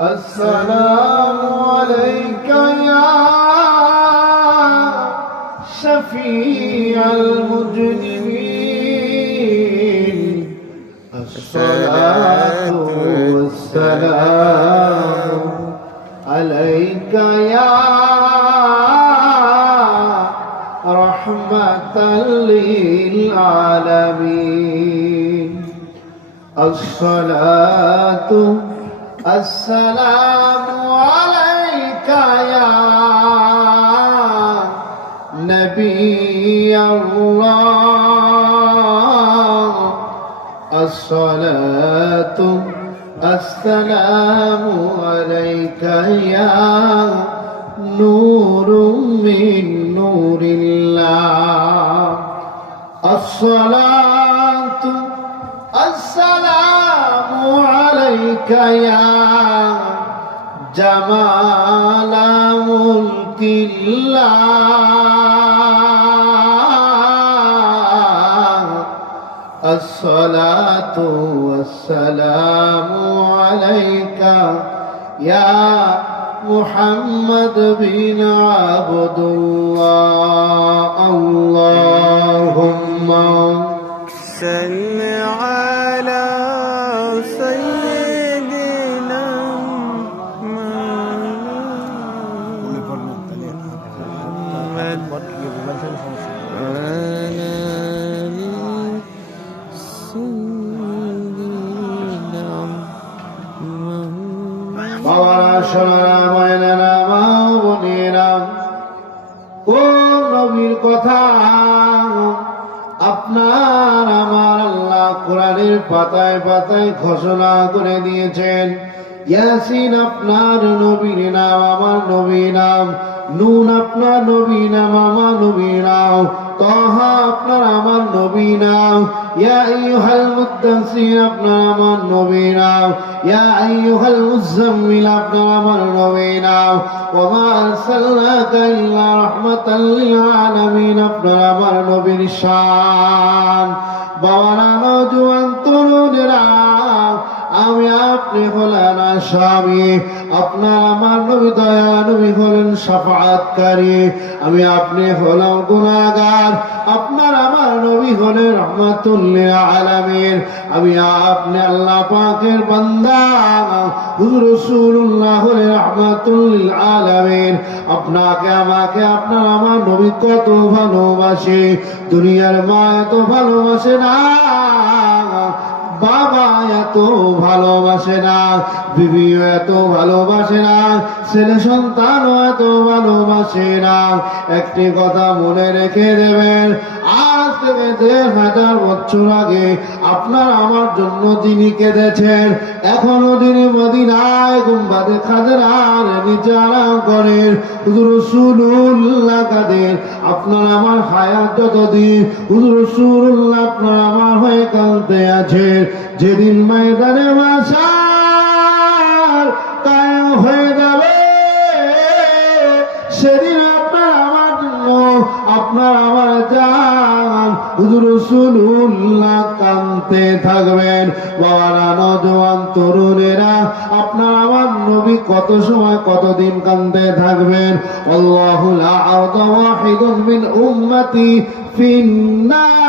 السلام عليك يا شفيع المجرمين. الصلاة والسلام عليك يا رحمة للعالمين. الصلاة السلام عليك يا نبي الله. الصلاة السلام عليك يا نور من نور الله. الصلاة السلام عليك يا جمال ملك الله. الصلاة والسلام عليك يا محمد بن عبد الله. اللهم صل কথা, আপনার আমার আল্লাহ কোরআনের পাতায় পাতায় ঘোষণা করে দিয়েছেন। ইয়াসিন আপনার নবীর নাম, আমার নবী নাম, নুন আপনার নবী নাম, আমার নবী নাম। তহা আপনার আমার নবী নাম ইয়া আইয়ুহাল আপনার আমার নবী নাম ইয়া আইয়ুহাল মুজাম্মিল আপনার আমার নবী আরসালনাকা ইল্লা রাহমাতাল লিল আলামিন আপনার আমার নবীর শান। বাবারা নওজোয়ান তরুণেরা, আমি আপনি হলেন স্বামী আপনার আমার নবী দয়া নবী হলেন সাফাতকারী আমি আপনি হলাম গুণাগার আপনার আমার নবী হলেন রহমাতুল্লিল আলামিন। আমি আপনি আল্লাহ পাকের বান্দা। হুজুর রাসূলুল্লাহ হলেন রহমাতুল্লিল আলামিন। আপনাকে, আমাকে, আপনার আমার নবী কত ভালোবাসে। দুনিয়ার মা এত ভালোবাসে না। বাবা এত ভালোবাসে না, বিবিও এত ভালোবাসে না, ছেলে সন্তানও এত ভালোবাসে না। একটি কথা মনে রেখে দেবেন আজ হাজার বছর আগে আপনার আমার জন্য যিনি কেঁদেছেন, এখনও তিনি মদিনায় গুম্বাদে নিচে আরাম করেন। হুজুর আপনার আমার হায়াত যতদিন, হুজুর আপনার আমার হয়ে কালতে আছে। যেদিন ময়দানে হয়ে যাবে, সেদিন আপনার আমার জন্য, আপনার আমার হুজুর রসুল্লাহ কানতে থাকবেন। বাবারা নজওয়ান তরুণেরা আপনার আমার নবী কত সময় কতদিন কানতে থাকবেন? আল্লাহু লা মিন উম্মতি ফিন্নার।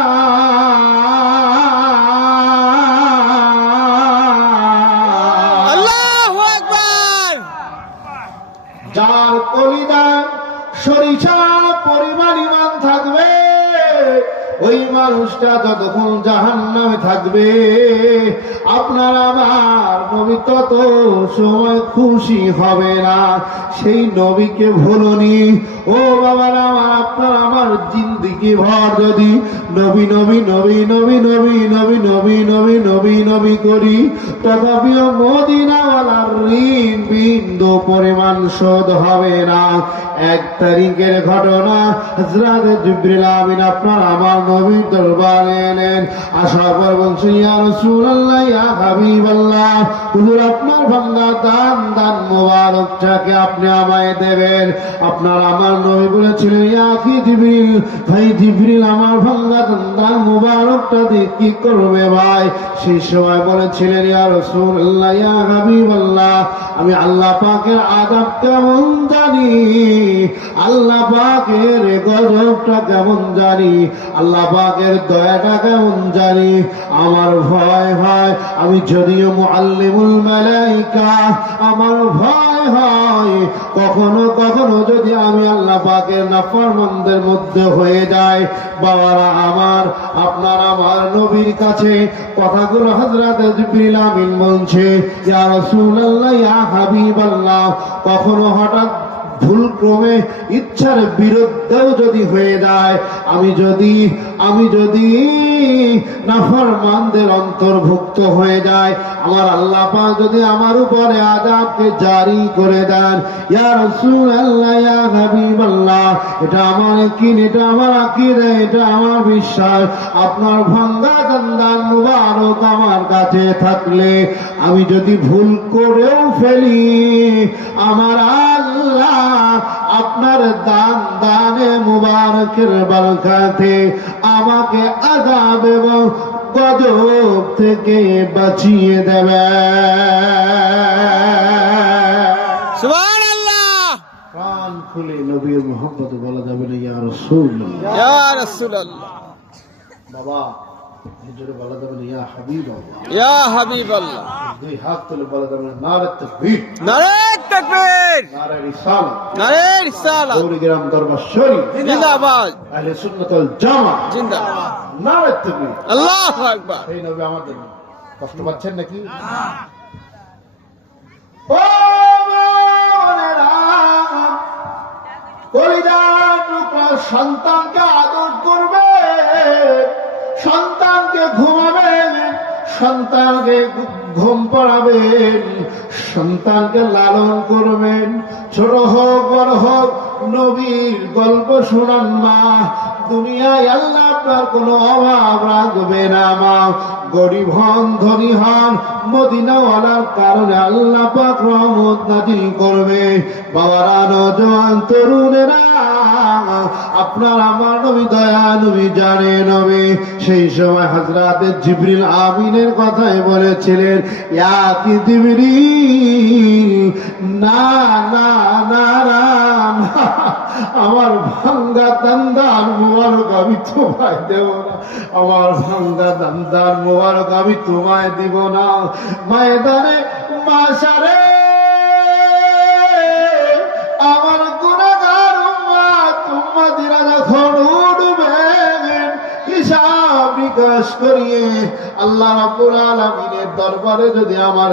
যার কলিদায় সরিষা পরিমাণ ইমান থাকবে ওই মানুষটা ততক্ষণ জাহান নামে থাকবে। আপনার আমার নবী তত সময় খুশি হবে না। সেই নবীকে ভুলনি। ও বাবারা, আমার আপনার আমার জিন্দিগি ভর যদি নবী নবী নবী নবী নবী নবী নবী নবী নবী নবী করি, তথাপিও মদিনাওয়ালার ঋণ বিন্দু পরিমাণ শোধ হবে না। এক তারিখের ঘটনা হজরত আমিন, আপনার আমার নবীর দরবারে এলেন আশা পর বলছে, ইয়া রাসূলুল্লাহ, ইয়া হাবিবাল্লাহ, হুজুর, আপনার দান দান আপনি আমায় দেবেন। আপনার আমার নবী ইয়া কি জিব্রিল, ভাই জিব্রিল, আমার দান দিয়ে কি করবে ভাই? সেই সময় বলেছিলেন, ইয়া রাসূলুল্লাহ, ইয়া হাবিবাল্লাহ, আমি আল্লাহ পাকের আদব কেমন জানি? আল্লাহ পাকের গজবটা কেমন জানি? আল্লাহ পাকের দয়াটা কেমন জানি? আমার ভয় হয়। আমি যদিও মুআল্লিমুল মালাইকা, আমার ভয় হয়। কখনো কখনো যদি আমি আল্লাহ পাকের নাফরমানদের মধ্যে হয়ে যাই, বাবারা আমার, আপনার আমার নবীর কাছে কথাগুলো হযরত জিবরিল আমিন বলছে, ইয়া রাসূলুল্লাহ, ইয়া হাবিবাল্লাহ। কখনো হঠাৎ ভুল ক্রমে ইচ্ছার বিরুদ্ধেও যদি হয়ে যায়, আমি যদি আমি যদি নাফরমানদের অন্তর্ভুক্ত হয়ে যায়, আমার আল্লাহ পাক যদি আমার উপরে আযাবকে জারি করে দেন, ইয়া রাসূলুল্লাহ, ইয়া হাবিবাল্লাহ, এটা আমার কিন এটা আমার আকীদা, এটা আমার বিশ্বাস, আপনার ভাঙ্গা দান্দান মুবারক আমার কাছে থাকলে, আমি যদি ভুল করেও ফেলি, আমার আল্লাহ আপনার দান দানে মুবারকের বারকাতে আমাকে আজাব এবং গজব থেকে বাঁচিয়ে দেবে। প্রাণ খুলে নবীর মোহাম্মদ বলা যাবে না ইয়া রসুল বাবা নিজের বলা যাবে ইয়া হাবিব ইয়া হাবিবাল্লাহ। দুই হাত তুলে বলা যাবে নারে তকবীর। নারে তাকবীর। নারে রিসালা নারে রিসালাত। গৌরীগ্রাম দরবার শরীফ। জিন্দাবাদ। আহলে সুন্নাতুল জামা জিন্দাবাদ। নারে তকবীর। আল্লাহু আকবার। সেই নবী আমাদের কষ্ট পাচ্ছেন নাকি? ও বোনেরা, কলিজার টুকরা সন্তানকে আদর করবে। সন্তানকে ঘুমাবেন, সন্তানকে ঘুম পড়াবেন, সন্তানকে লালন করবেন। ছোট হোক, বড় হোক, নবীর গল্প শোনান মা। দুনিয়ায় আল্লাহ আপনার কোনো অভাব রাখবে না মা। গরিব হন ধনী হন মদিনাওয়ালার কারণে আল্লাহ পাক রহমত নাজিল করবে। বাবারা, নজওয়ান, তরুণেরা, আপনার আমার নবী দয়া, নবী জানে নবী। সেই সময় হজরাতে জিবরিল আমিনের কথাই বলেছিলেন, ইয়া কি না না না না। আমার ভাঙ্গা দান্দার মুবারক আমি তোমায় দেব না। আমার ভাঙ্গা দান্দার মুবারক আমি তোমায় দিব না। ময়দানে মাসারে আমার গুণাগার উম্মাত উম্মাতিরা যখন উঠবেন হিসাব নিকাশ করিয়ে আল্লাহ রাব্বুল আলামিনের দরবারে যদি আমার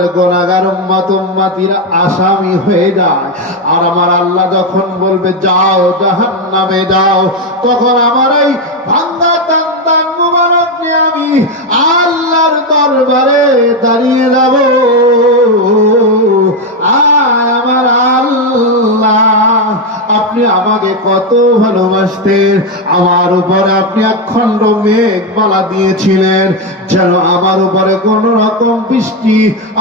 আসামি হয়ে যায়, আর আমার আল্লাহ যখন বলবে, যাও জাহান্নামে যাও, তখন আমার এই ভাঙ্গা আল্লাহর দরবারে দাঁড়িয়ে যাব। আমাকে কত ভালোবাসতেন আমার উপরে আপনি একখণ্ড মেঘ বালা দিয়েছিলেন, যেন আমার উপরে কোন রকম বৃষ্টি,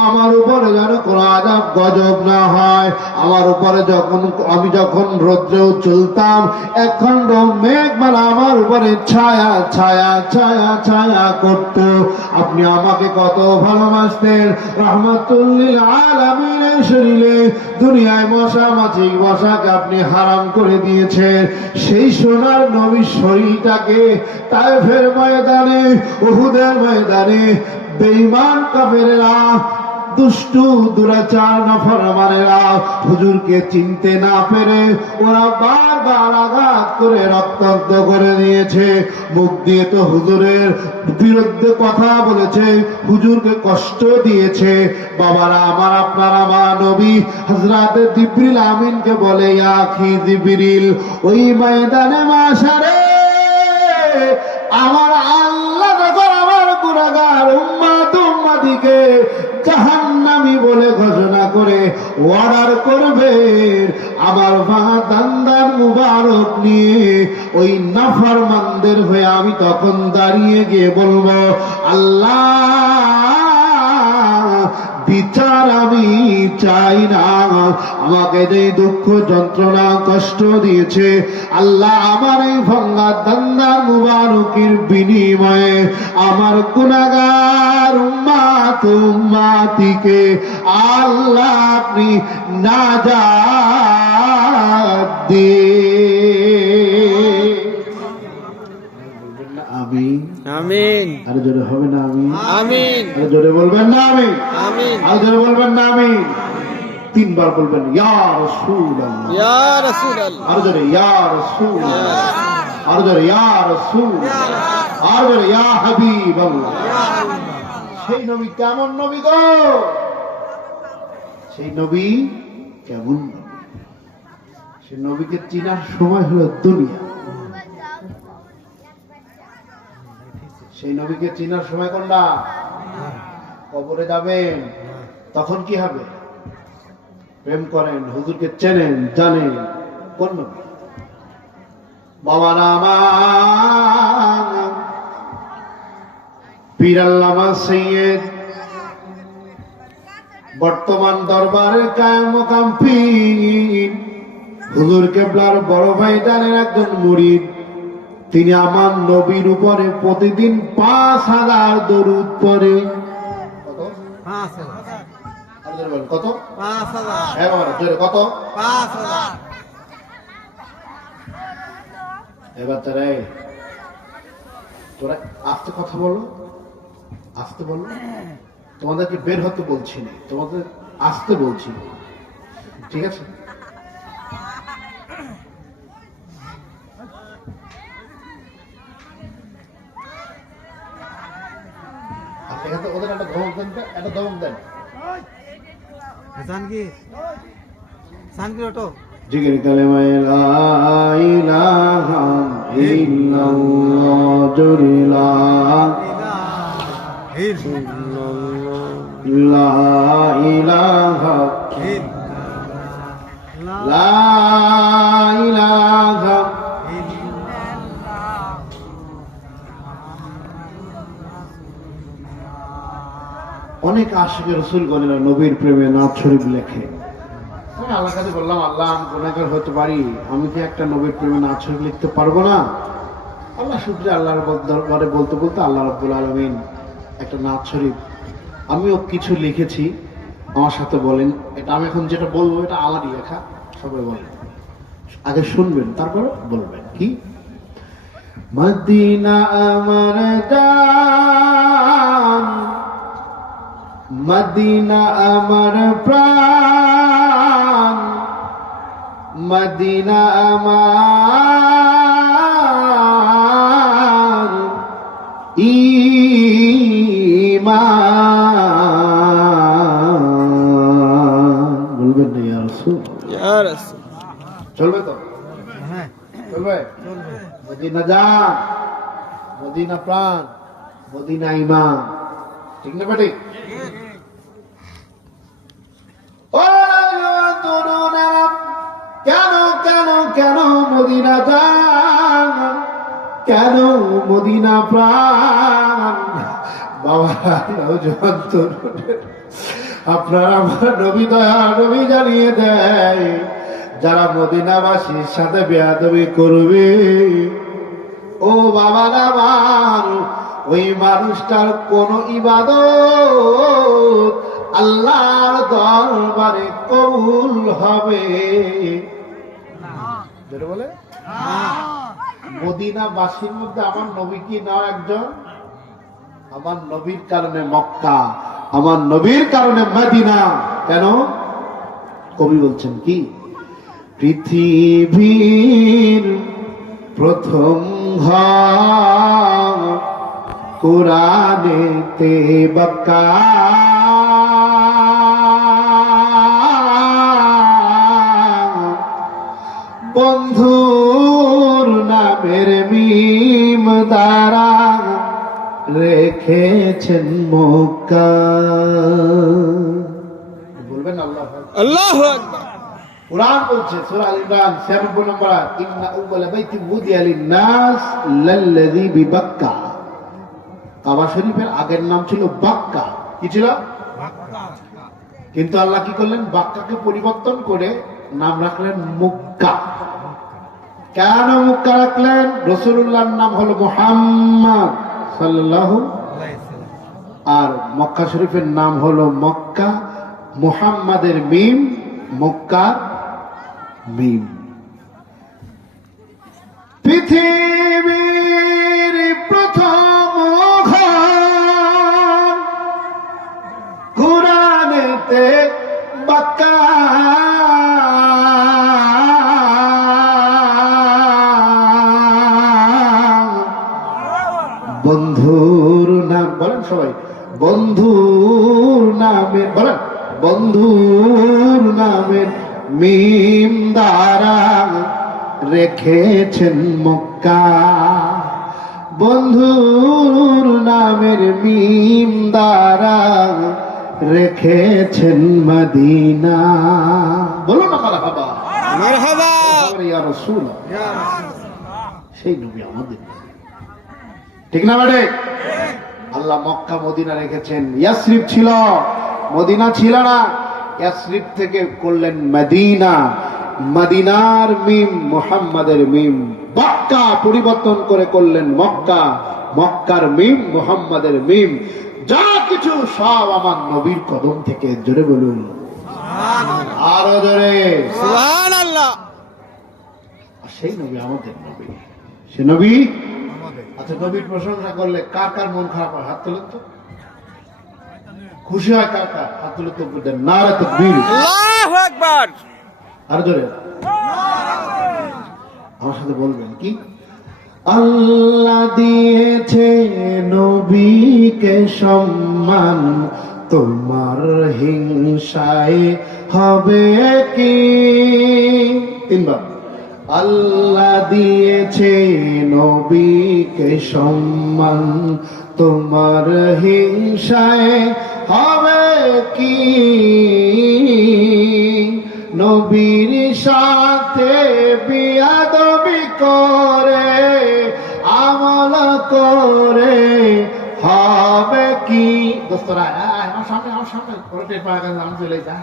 আমার উপরে যেন কোনো আজাব গজব না হয়। আমার উপরে যখন, আমি যখন রৌদ্রেও চলতাম একখণ্ড মেঘমালা আমার উপরে ছায়া ছায়া ছায়া ছায়া করত। আপনি আমাকে কত ভালোবাসতেন। রহমতুল্লিল আলামিনের শরীরে দুনিয়ায় মশা, মাছি, মশাকে আপনি হারাম করে দিয়েছেন সেই সোনার নবী শরীরটাকে তাইফের ময়দানে, উহুদের ময়দানে বেঈমান কাফেরেরা, দুষ্টু, দুরাচার, নফরমানেরা হুজুরকে চিনতে না পেরে ওরা বার বার আঘাত করে রক্তাক্ত করে দিয়েছে। মুখ দিয়ে তো হুজুরের বিরুদ্ধে কথা বলেছে, হুজুরকে কষ্ট দিয়েছে। বাবারা, আমার আপনার আমার নবী হজরাতে জিব্রিল আমিনকে বলে আখি জিব্রিল, ওই ময়দানে মাসারে আমার আল্লাহ যখন আমার গুণাগার উম্মাত উম্মাদিকে জাহান্নামি বলে ঘোষণা করে অর্ডার করবে আমার ভাঙা দান্দার মুবারক নিয়ে ওই নাফরমানদের হয়ে আমি তখন দাঁড়িয়ে গিয়ে বলব, আল্লাহ, বিচার আমি চাই না। আমাকে যে দুঃখ যন্ত্রণা, কষ্ট দিয়েছে, আল্লাহ আমার এই ভঙ্গা দান্দার মুবারকের বিনিময়ে আমার গুণাগার উম্মাত আল্লাহ আপনি না যা আমি। আমিন। আরে জোরে হবে না আমি? আমিন। আরে জোরে বলবেন না আমি? আমিন। আর জোরে বলবেন না আমি? তিনবার বলবেন ইয়া রাসূলুল্লাহ। ইয়া রাসূলুল্লাহ। আর জোরে ইয়া রাসূলুল্লাহ। আর জোরে ইয়া রাসূলুল্লাহ। আর জোরে ইয়া হাবিবাল্লাহ। সেই নবী কেমন নবী গো? সেই নবী কেমন নবী? সেই নবীকে চিনার সময় হলো দুনিয়া। সেই নবীকে চিনার সময় কোনটা? কবরে যাবেন। তখন কি হবে? প্রেম করেন, হুজুরকে চেনেন, জানেন। কোন বাবা আমার, পীর আল্লামা সৈয়দ, বর্তমান দরবারের কায়েম মোকাম পীর হুজুর কেবলার বড় ভাই জানেন একজন মুরিদ। তিনি আমার নবীর উপরে প্রতিদিন পাঁচ হাজার দরুদ পরে কত? কত? এবার তারা তোরা আস্তে কথা বলো। আস্তে বলো। তোমাদেরকে বের হতে বলছি না। তোমাদের আসতে বলছি। ঠিক আছে আপনি এখান থেকে ওদের একটা ধমক দেন তো, একটা ধমক দেন। জানকি? জানকি অটো? জিকির কালেমায় লা ইলাহা ইল্লাল্লাহ জোরে লা লা ইলাহা লা ইলাহা অনেক আশিকের রসুল গণেরা নবীর প্রেমে নাথ শরীফ লেখে। আমি আল্লাহ কাছে বললাম, আল্লাহ, আমি গুণাগার হতে পারি, আমি কি একটা নবীর প্রেমে নাথ শরীফ লিখতে পারব না? আল্লাহ শুক্রিয়া, আল্লাহর দরবারে বলতে বলতে আল্লাহ রব্বুল আলমিন একটা নাথ শরীফ, আমিও কিছু লিখেছি, আমার সাথে বলেন। এটা আমি এখন যেটা বলব, এটা আমারই লেখা, সবাই বলেন। আগে শুনবেন, তারপর বলবেন। কি? মদিনা আমার মদিনা আমার প্রাণ মদিনা আমার ইমান। বলবেন না ইয়া রাসূল। ইয়া চলবে তো? হ্যাঁ। চলবে? চলবে। মদিনা যান মদিনা প্রাণ মদিনা ইমান। ঠিক না বেটি? কেন মদিনা যান? কেন মদিনা প্রাণ? বাবা তরুণের আপনার আমার নবী দয়া নবী জানিয়ে দেয়, যারা মদিনাবাসীর সাথে বেয়াদবি করবে, ও বাবা আমার, ওই মানুষটার কোন ইবাদত আল্লাহর দরবারে কবুল হবে। যেটা বলে? মদিনাবাসীর মধ্যে আমার নবী কি একজন? আমার নবীর কারণে মক্কা, আমার নবীর কারণে মদিনা। কেন? কবি বলছেন কি? পৃথিবীর প্রথম ঘর কোরআনেতে বন্ধুর নামের মিম দ্বারা রেখেছেন মক্কা। বলবেন আল্লাহ আল্লাহ কোরআন বলছে সূরা আল ইমরান 74 নম্বর আয়াত ইন্না আউওয়ালা বাইতি মুদিয়া লিন-নাস লাল্লাযী বিবাক্কা। কাবা শরীফের আগের নাম ছিল বাক্কা। কি ছিল? কিন্তু আল্লাহ কি করলেন? বাক্কাকে পরিবর্তন করে নাম রাখলেন মুক্কা। কেন মুক্কা রাখলেন? রসুল্লাহর নাম হলো মুহাম্মদ সাল্লাল্লাহু আর মক্কা শরীফের নাম হলো মক্কা। মুহাম্মাদের মিম মক্কার মিম। পৃথিবীর প্রথম ঘর। কোরআনেতে মিম দ্বারা রেখেছেন মক্কা। বন্ধুর নামের মিম দ্বারা রেখেছেন মদিনা। বলো না মারহাবা। ইয়া রাসূল। সেই নবী আমাদের ঠিক না বাড়ে আল্লাহ মক্কা মদিনা রেখেছেন। ইয়াসরিফ ছিল। মদিনা ছিল না। ইয়াসরিফ থেকে করলেন মদিনা। মদিনার মিম মোহাম্মদের মিম। মক্কা পরিবর্তন করে করলেন মক্কা। মক্কার মিম মোহাম্মদের মিম। যা কিছু সব আমার নবীর কদম থেকে জোরে বলুন। আরও জোরে। সেই নবী আমাদের নবী। সে নবী? আচ্ছা নবীর প্রশংসা করলে কার কার মন খারাপ হয়? হাত তোলেন তো। খুশি হয় কার কার? হাত তুলে দেন। নারে আল্লাহু আকবার। আর জোরে। আমার সাথে বলবেন কি? আল্লাহ দিয়েছে নবীকে সম্মান। তোমার হিংসায় হবে কি? তিনবার। আল্লাহ দিয়েছে নবীকে সম্মান। তোমার হিংসায় হবে কি? নবীর সাথে বিয়াদবি করে আমল করে হবে কি? দোস্তরা আমার সামনে আমার সামনে। ওরা টের পায় গেছে, আমি চলে যাই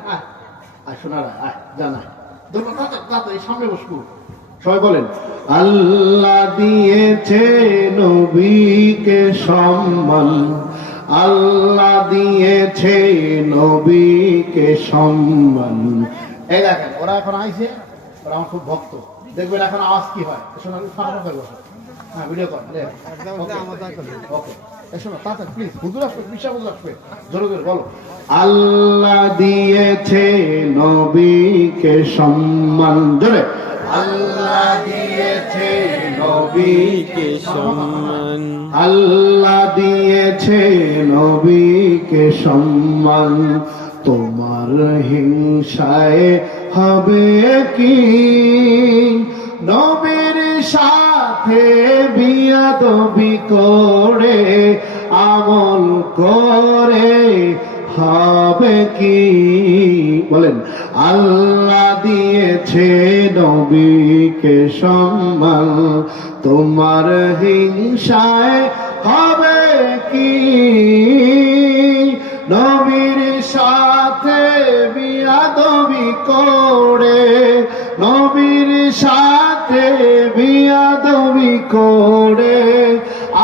আয় শোনারা আয় এই সামনে বসবো। সবাই বলেন আল্লাহ দিয়েছে নবীকে সম্মান। আল্লাহ দিয়েছে নবীকে সম্মান। এই দেখেন ওরা এখন আইছে ওরা আমার খুব ভক্ত। দেখবেন এখন আওয়াজ কি হয়? শোনা ফাঁকা করে বসো। হ্যাঁ ভিডিও কর লে। ওকে আল্লাহ দিয়েছে নবীকে সম্মান। জোরে। আল্লাহ দিয়েছে নবীকে সম্মান? আল্লাহ দিয়েছে নবীকে সম্মান। তোমার হিংসায় হবে কি? নবীর সাথে বিয়াদবি করে আমল করে হবে কি? বলেন, আল্লাহ দিয়েছে নবীকে সম্মান? তোমার হিংসায় হবে কি? নবীর সাথে বিয়াদবি করে নবীর সাথে বিয়াদবি করে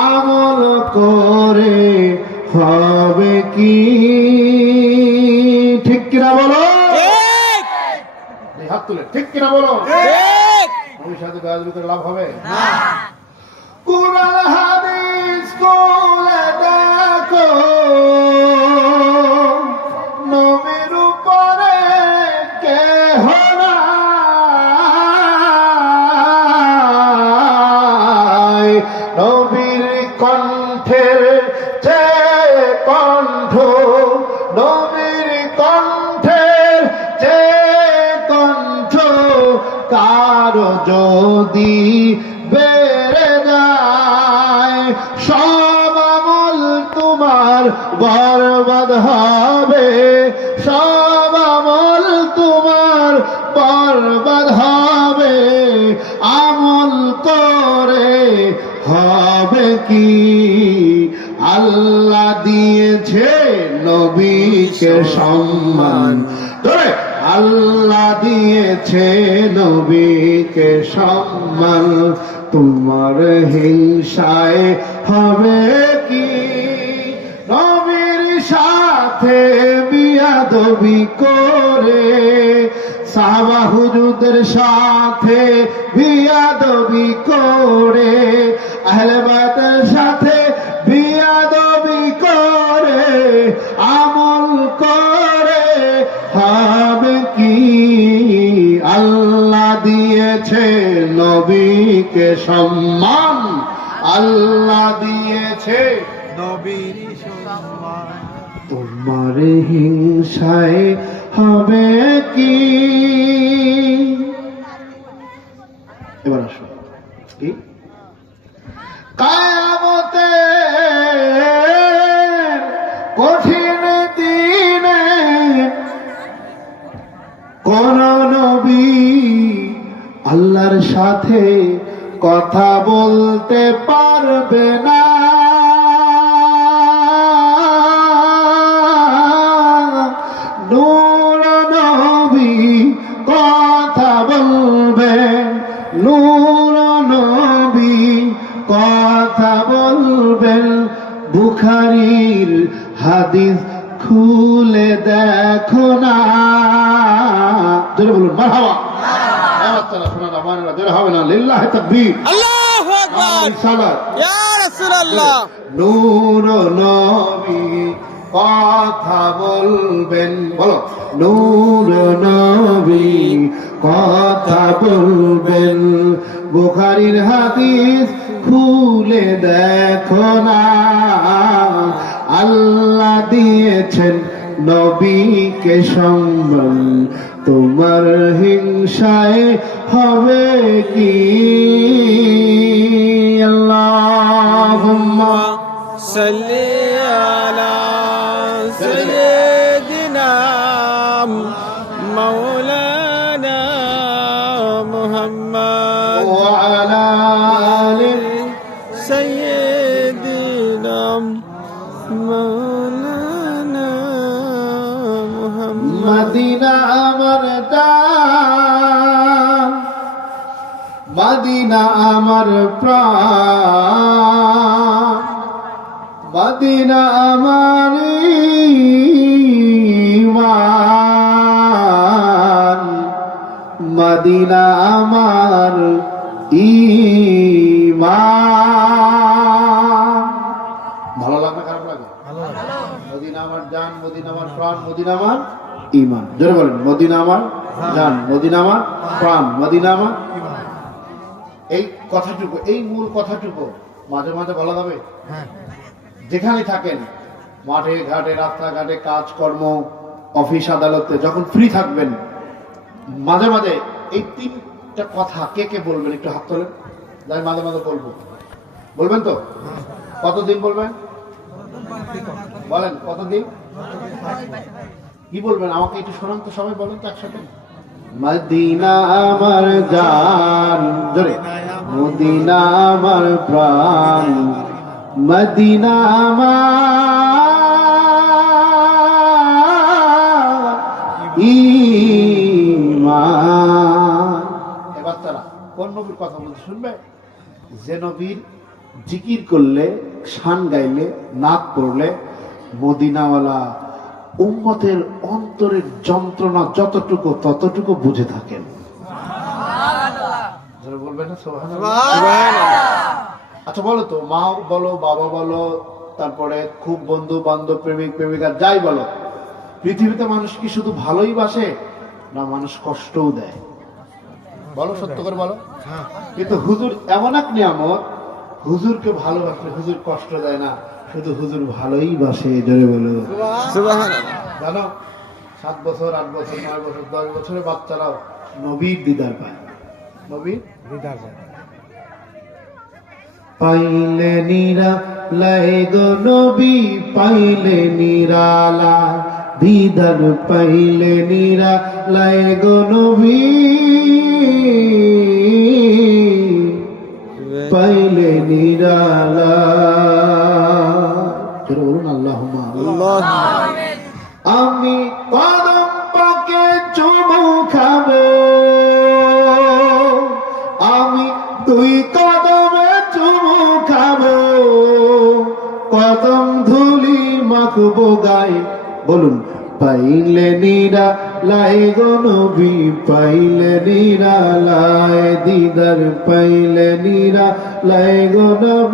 আমল করে হবে কি? ঠিক কিনা বলো? হাত তুলে ঠিক কিনা বলো? নবীর সাথে বেয়াদবি করে লাভ হবে? কুরআন হাদিস কোলে দেখো। বরবাদ হবে সব আমল তোমার বরবাদ হবে আমল করে হবে কি? আল্লাহ দিয়েছে নবীকে সম্মান। ধরে, আল্লাহ দিয়েছে নবীকে সম্মান। তোমার হিংসায় বিয়াদবি করে সাবা হুজুদের সাথে বিয়াদবি করে, আহলে বাতের সাথে বিয়াদবি করে, আমল করে হবে কি আল্লাহ দিয়েছে নবীকে সম্মান, আল্লাহ দিয়েছে নবীর সম্মান। তোমার হিংসায় হবে কি? এবার আসো। কি? কায়ামতে কঠিন দিনে কোন নবী আল্লাহর সাথে কথা বলতে পারবে না। কথা বলবেন নূর নবী কথা বলবেন। বুখারির হাদিস খুলে দেখো না। জোরে বলুন মারহাবা। নূর নবী কথা বলবেন। বলো নূর নবী কথা বলবেন। বুখারির হাদিস খুলে দেখো না। আল্লাহ দিয়েছেন নবীকে সম্মান। তোমার হিংসায় হবে কি? আল্লাহুম্মা সাল্লি মদিনা আমার প্রাণ। মদিনা আমার ঈমান। মদিনা আমার ঈমান। ভালো লাগবে খারাপ লাগে মদিনা আমার জান মদিনা আমার প্রাণ মদিনা আমার ইমান জোরে বলেন মদিনা আমার জান মদিনা আমার প্রাণ মদিনা আমার এই কথাটুকু এই মূল কথাটুকু মাঝে মাঝে বলা যাবে? হ্যাঁ। যেখানে থাকেন মাঠে ঘাটে রাস্তাঘাটে কাজকর্ম অফিস আদালতে যখন ফ্রি থাকবেন মাঝে মাঝে এই তিনটা কথা কে কে বলবেন? একটু হাত তোলেন। আমি মাঝে মাঝে বলব। বলবেন তো? কতদিন বলবেন? বলেন কতদিন? কি বলবেন? আমাকে একটু শোনান তো সবাই বলেন তো একসাথে। মদিনা আমার জান মদিনা আমার প্রাণ, মদিনা আমার এবার তারা, কোন নবীর কথা বলতে শুনবে? যে নবীর জিকির করলে, শান গাইলে, নাক পড়লে মদিনাওয়ালা উম্মতের অন্তরের যন্ত্রণা যতটুকু ততটুকু বুঝে থাকেন। বলবেন আচ্ছা বলো তো মা বলো বাবা বলো তারপরে খুব বন্ধু বান্ধব প্রেমিক প্রেমিকা যাই বলো পৃথিবীতে মানুষ কি শুধু ভালোই বাসে না মানুষ কষ্টও দেয়? বলো সত্য করে বলো। কিন্তু হুজুর এমন এক নিয়ামত হুজুরকে ভালোবাসলে হুজুর কষ্ট দেয় না। শুধু হুজুর ভালোই বাসে জোরে বলো। জানো সাত বছর আট বছর নয় বছর দশ বছরের বাচ্চারাও নবীর দিদার পায়। নবী দিদার পাইলে নিরা লাই গো নবী পাইলে নিরালা দিদার পাইলে নিরা লাই গো নবী। পাইলে নিরালা আমি কদম পাকে চুমু খাব। আমি দুই কদমে চুমু খাব। কদম ধুলি মাখবো গায়ে। বলুন, পাইলে নিরা লাই গো নবী, পাইলে নিরা লাই দিদার, পাইলে নিরা লাই গো নবী।